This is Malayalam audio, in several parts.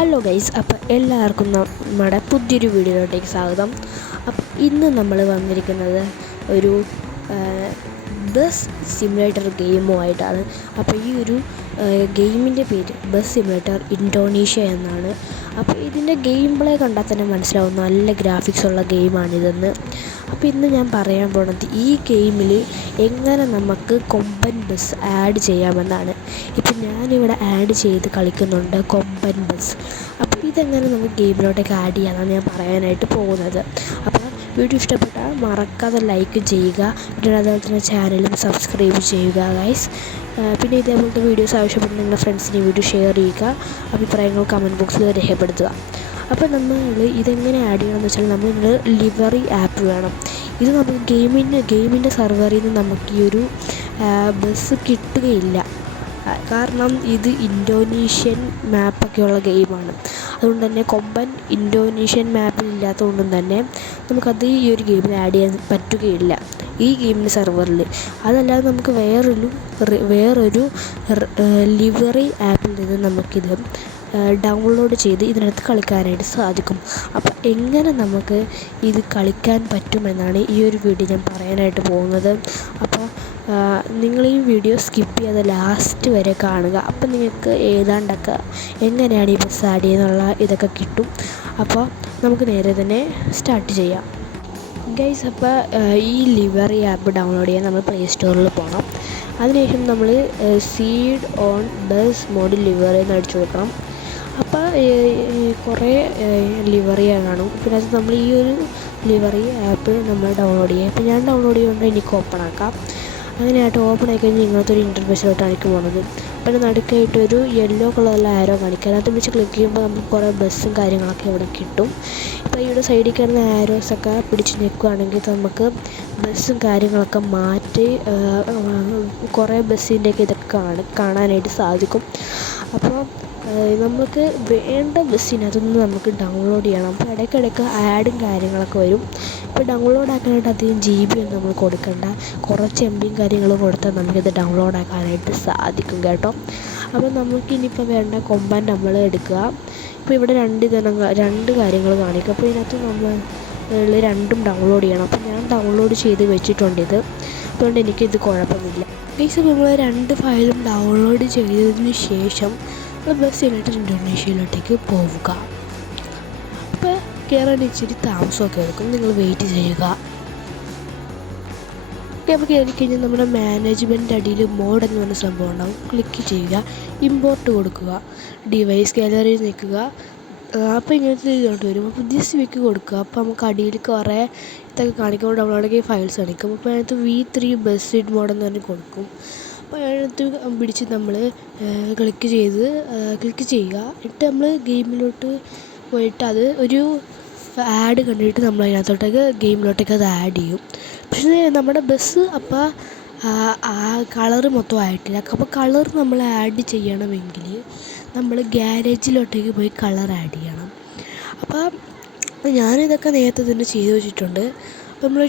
ഹലോ ഗൈസ്, അപ്പോൾ എല്ലാവർക്കും നമ്മുടെ പുതിയൊരു വീഡിയോയിലോട്ടേക്ക് സ്വാഗതം. അപ്പോൾ ഇന്ന് നമ്മൾ വന്നിരിക്കുന്നത് ഒരു ബസ് സിമുലേറ്റർ ഗെയിമുമായിട്ടാണ്. അപ്പോൾ ഈ ഒരു ഗെയിമിൻ്റെ പേര് ബസ് സിമുലേറ്റർ ഇൻഡോനേഷ്യ എന്നാണ്. അപ്പോൾ ഇതിൻ്റെ ഗെയിം പ്ലേ കണ്ടാൽ തന്നെ മനസ്സിലാവും നല്ല ഗ്രാഫിക്സ് ഉള്ള ഗെയിമാണിതെന്ന്. അപ്പോൾ ഇന്ന് ഞാൻ പറയാൻ പോകുന്നത് ഈ ഗെയിമിൽ എങ്ങനെ നമുക്ക് കൊമ്പൻ ബസ് ആഡ് ചെയ്യാമെന്നാണ്. ഇപ്പം ഞാനിവിടെ ആഡ് ചെയ്ത് കളിക്കുന്നുണ്ട് കൊമ്പൻ ബസ്. അപ്പോൾ ഇതെങ്ങനെ നമുക്ക് ഗെയിമിലോട്ടേക്ക് ആഡ് ചെയ്യാമെന്നാണ് ഞാൻ പറയാനായിട്ട് പോകുന്നത്. അപ്പോൾ വീഡിയോ ഇഷ്ടപ്പെട്ടാൽ മറക്കാതെ ലൈക്ക് ചെയ്യുക, പിന്നെ അതുപോലെ തന്നെ ചാനലും സബ്സ്ക്രൈബ് ചെയ്യുക ഗൈസ്. പിന്നെ ഇതേപോലത്തെ വീഡിയോസ് ആവശ്യപ്പെട്ട് നിങ്ങളുടെ ഫ്രണ്ട്സിന് വീഡിയോ ഷെയർ ചെയ്യുക, അഭിപ്രായങ്ങൾ കമൻറ്റ് ബോക്സിൽ രേഖപ്പെടുത്തുക. അപ്പോൾ നമ്മൾ ഇതെങ്ങനെ ആഡ് ചെയ്യണമെന്ന് വെച്ചാൽ നമ്മൾ ലിവറി ആപ്പ് വേണം. ഇത് നമുക്ക് ഗെയിമിൻ്റെ സെർവറിൽ നിന്ന് നമുക്ക് ഈ ഒരു ബസ് കിട്ടുകയില്ല. കാരണം ഇത് ഇൻഡോനേഷ്യൻ മാപ്പൊക്കെയുള്ള ഗെയിമാണ്. അതുകൊണ്ട് തന്നെ കൊമ്പൻ ഇൻഡോനേഷ്യൻ മാപ്പിൽ ഇല്ലാത്തതുകൊണ്ടും തന്നെ നമുക്കത് ഈ ഒരു ഗെയിമിൽ ആഡ് ചെയ്യാൻ പറ്റുകയില്ല ഈ ഗെയിമിൻ്റെ സെർവറിൽ. അതല്ലാതെ നമുക്ക് വേറൊരു ലിവറി ആപ്പിൽ നിന്ന് നമുക്കിത് ഡൗൺലോഡ് ചെയ്ത് ഇതിനകത്ത് കളിക്കാനായിട്ട് സാധിക്കും. അപ്പോൾ എങ്ങനെ നമുക്ക് ഇത് കളിക്കാൻ പറ്റുമെന്നാണ് ഈ ഒരു വീഡിയോ ഞാൻ പറയാനായിട്ട് പോകുന്നത്. അപ്പോൾ നിങ്ങൾ ഈ വീഡിയോ സ്കിപ്പ് ചെയ്യാതെ ലാസ്റ്റ് വരെ കാണുക. അപ്പം നിങ്ങൾക്ക് ഏതാണ്ടൊക്കെ എങ്ങനെയാണ് ഈ ബസ് ആഡ് ചെയ്യുന്നുള്ള ഇതൊക്കെ കിട്ടും. അപ്പോൾ നമുക്ക് നേരെ തന്നെ സ്റ്റാർട്ട് ചെയ്യാം ഗൈസ്. അപ്പോൾ ഈ ലിവറി ആപ്പ് ഡൗൺലോഡ് ചെയ്യാൻ നമ്മൾ പ്ലേ സ്റ്റോറിൽ പോകണം. അതിനുശേഷം നമ്മൾ സീഡ് ഓൺ ബസ് മോഡ് ലിവറി എന്ന് അടിച്ചു കൊടുക്കണം. അപ്പോൾ കുറേ ലിവറി കാണും. പിന്നെ അത് നമ്മൾ ഈ ഒരു ലിവറി ആപ്പ് നമ്മൾ ഡൗൺലോഡ് ചെയ്യുക. അപ്പോൾ ഞാൻ ഡൗൺലോഡ് ചെയ്യുകൊണ്ട് എനിക്ക് ഓപ്പൺ ആക്കാം. അങ്ങനെയായിട്ട് ഓപ്പൺ ആയി കഴിഞ്ഞാൽ ഇങ്ങനത്തെ ഒരു ഇൻ്റർഫേസിലോട്ടാണ് എനിക്ക് പോകുന്നത്. പിന്നെ നടുക്കായിട്ടൊരു യെല്ലോ കളറുള്ള ആരോ കാണിക്കുക. അതിനകത്ത് വെച്ച് ക്ലിക്ക് ചെയ്യുമ്പോൾ നമുക്ക് കുറേ ബസ്സും കാര്യങ്ങളൊക്കെ ഇവിടെ കിട്ടും. ഇപ്പോൾ ഇവിടെ സൈഡിൽ കയറുന്ന ആരോസൊക്കെ പിടിച്ച് നിൽക്കുകയാണെങ്കിൽ നമുക്ക് ബസ്സും കാര്യങ്ങളൊക്കെ മാറ്റി കുറേ ബസ്സിൻ്റെയൊക്കെ ഇതൊക്കെ കാണാനായിട്ട് സാധിക്കും. അപ്പോൾ നമുക്ക് വേണ്ട ബസ്സിനകത്തുനിന്ന് നമുക്ക് ഡൗൺലോഡ് ചെയ്യണം. അപ്പോൾ ഇടയ്ക്കിടയ്ക്ക് ആഡും കാര്യങ്ങളൊക്കെ വരും. ഇപ്പോൾ ഡൗൺലോഡ് ആക്കാനായിട്ട് അധികം GB ഒന്നും നമ്മൾ കൊടുക്കണ്ട, കുറച്ച് MB കാര്യങ്ങൾ കൊടുത്താൽ നമുക്കിത് ഡൗൺലോഡ് ആക്കാനായിട്ട് സാധിക്കും കേട്ടോ. അപ്പോൾ നമുക്കിനിയിപ്പോൾ വേണ്ട കൊമ്പൻ നമ്മൾ എടുക്കുക. ഇപ്പോൾ ഇവിടെ രണ്ട് കാര്യങ്ങൾ കാണിക്കും. അപ്പോൾ ഇതിനകത്ത് നമ്മൾ രണ്ടും ഡൗൺലോഡ് ചെയ്യണം. അപ്പോൾ ഞാൻ ഡൗൺലോഡ് ചെയ്ത് വെച്ചിട്ടുണ്ട് ഇത്, അതുകൊണ്ട് എനിക്കിത് കുഴപ്പമില്ല. ഇപ്പോൾ നമ്മൾ രണ്ട് ഫയലും ഡൗൺലോഡ് ചെയ്തതിന് ശേഷം ബസ് സിമുലേറ്റർ ഇൻഡോനേഷ്യയിലോട്ടേക്ക് പോവുക. അപ്പോൾ കയറാൻ ഇച്ചിരി താമസമൊക്കെ എടുക്കും, നിങ്ങൾ വെയിറ്റ് ചെയ്യുക. അപ്പോൾ കയറി കഴിഞ്ഞാൽ നമ്മുടെ മാനേജ്മെൻറ്റ് അടിയിൽ മോഡ് എന്ന് പറഞ്ഞ സംഭവം ഉണ്ടാവും. ക്ലിക്ക് ചെയ്യുക, ഇമ്പോർട്ട് കൊടുക്കുക, ഡിവൈസ് ഗാലറിയിൽ നിൽക്കുക. അപ്പോൾ ഇങ്ങനത്തെ ഇതുകൊണ്ട് വരും. അപ്പോൾ ദിസ് വീക്ക് കൊടുക്കുക. അപ്പോൾ നമുക്ക് അടിയിൽ കുറേ ഇതൊക്കെ കാണിക്കുമ്പോൾ ഡൗൺലോഡ് ഫയൽസ് കാണിക്കും. അപ്പോൾ അതിനകത്ത് V3 ബസ് സീഡ് മോഡ് എന്ന് പറഞ്ഞ് കൊടുക്കും. അപ്പോൾ അതിനകത്ത് പിടിച്ച് നമ്മൾ ക്ലിക്ക് ചെയ്യുക. എന്നിട്ട് നമ്മൾ ഗെയിമിലോട്ട് പോയിട്ട് അത് ഒരു ആഡ് കണ്ടിട്ട് നമ്മൾ അതിനകത്തോട്ടേക്ക് ഗെയിമിലോട്ടേക്ക് അത് ആഡ് ചെയ്യും. പക്ഷേ നമ്മുടെ ബസ് അപ്പോൾ ആ കളറ് മൊത്തം ആയിട്ടില്ല. അപ്പോൾ കളർ നമ്മൾ ആഡ് ചെയ്യണമെങ്കിൽ നമ്മൾ ഗ്യാരേജിലോട്ടേക്ക് പോയി കളർ ആഡ് ചെയ്യണം. അപ്പോൾ ഞാനിതൊക്കെ നേരത്തെ തന്നെ ചെയ്ത് വെച്ചിട്ടുണ്ട്. നമ്മൾ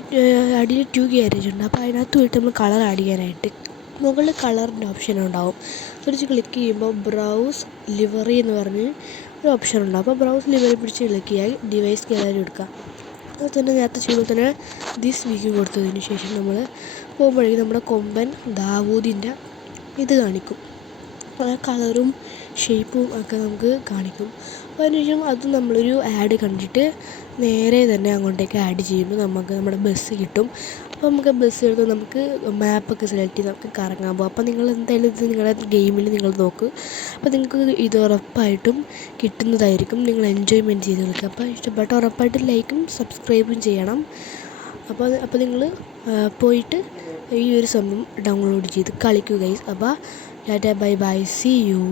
അടിയിൽ 2 ഗ്യാരേജ് ഉണ്ട്. അപ്പോൾ അതിനകത്ത് പോയിട്ട് നമ്മൾ കളർ ആഡ് ചെയ്യാനായിട്ട് മുകളിൽ കളറിൻ്റെ ഓപ്ഷൻ ഉണ്ടാവും. തിരിച്ച് ക്ലിക്ക് ചെയ്യുമ്പോൾ ബ്രൗസ് ലിവറി എന്ന് പറഞ്ഞ് ഒരു ഓപ്ഷൻ ഉണ്ടാവും. അപ്പോൾ ബ്രൗസ് ലിവറി പിടിച്ച് ക്ലിക്ക് ചെയ്യാൻ ഡിവൈസ് ഗാലറി എടുക്കുക. അതുപോലെ തന്നെ നേരത്തെ ചെയ്യുമ്പോൾ തന്നെ ദിസ് വീക്ക് കൊടുത്തതിന് ശേഷം നമ്മൾ പോകുമ്പോഴേക്കും നമ്മുടെ കൊമ്പൻ ദാവൂദിൻ്റെ ഇത് കാണിക്കും. ആ കളറും ഷേപ്പും ഒക്കെ നമുക്ക് കാണിക്കും. അപ്പോൾ അതിനുശേഷം അത് നമ്മളൊരു ആഡ് കണ്ടിട്ട് നേരെ തന്നെ അങ്ങോട്ടേക്ക് ആഡ് ചെയ്യുമ്പോൾ നമുക്ക് നമ്മുടെ ബസ് കിട്ടും. അപ്പോൾ നമുക്ക് ബസ് എടുത്ത് നമുക്ക് മാപ്പൊക്കെ സെലക്ട് ചെയ്ത് നമുക്ക് കറങ്ങാൻ പോകും. അപ്പോൾ നിങ്ങൾ എന്തായാലും ഇത് നിങ്ങളുടെ ഗെയിമിൽ നിങ്ങൾ നോക്ക്. അപ്പോൾ നിങ്ങൾക്ക് ഇത് ഉറപ്പായിട്ടും കിട്ടുന്നതായിരിക്കും. നിങ്ങൾ എൻജോയ്മെൻറ്റ് ചെയ്ത് കളിക്കുക. അപ്പോൾ ഇഷ്ടപ്പെട്ട ഉറപ്പായിട്ടും ലൈക്കും സബ്സ്ക്രൈബും ചെയ്യണം. അപ്പോൾ നിങ്ങൾ പോയിട്ട് ഈ ഒരു സംഭവം ഡൗൺലോഡ് ചെയ്ത് കളിക്കുക ഗൈസ്. അപ്പോൾ tata bye bye, see U.